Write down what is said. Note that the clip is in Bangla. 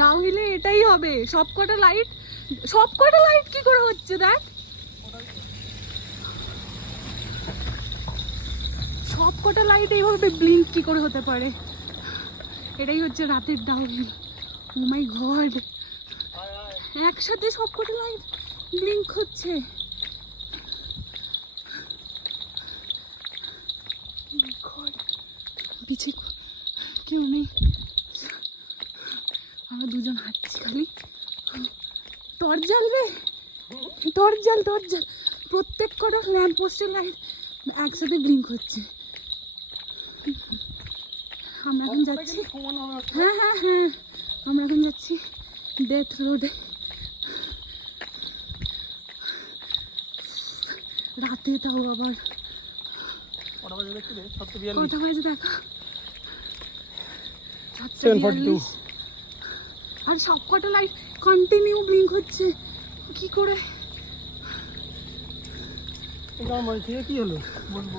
ডাউহিলে এটাই হবে। সবকটা লাইট কি করে হচ্ছে দেখ, সবকটা লাইট এইভাবে ব্লিঙ্ক কি করে হতে পারে? এটাই হচ্ছে রাতের ডাউহিল। ও মাই গড, একসাথে সবকটা লাইট ব্লিঙ্ক হচ্ছে। পিছিয়ে কেউ নেই, আমরা দুজন হাঁটছি খালি। টর্চ জ্বালবে, টর্চ জ্বাল। প্রত্যেক কটা ল্যাম্প পোস্টের লাইট একসাথে ব্লিঙ্ক হচ্ছে। আমরা এখন যাচ্ছি, হ্যাঁ আমরা এখন যাচ্ছি ডেথ রোডে। রাতে তাও আবার কটা বাজে দেখা, 7:42। আর সবকটা লাইট কন্টিনিউ ব্লিঙ্ক হচ্ছে কি করে? কি হলো বলবো।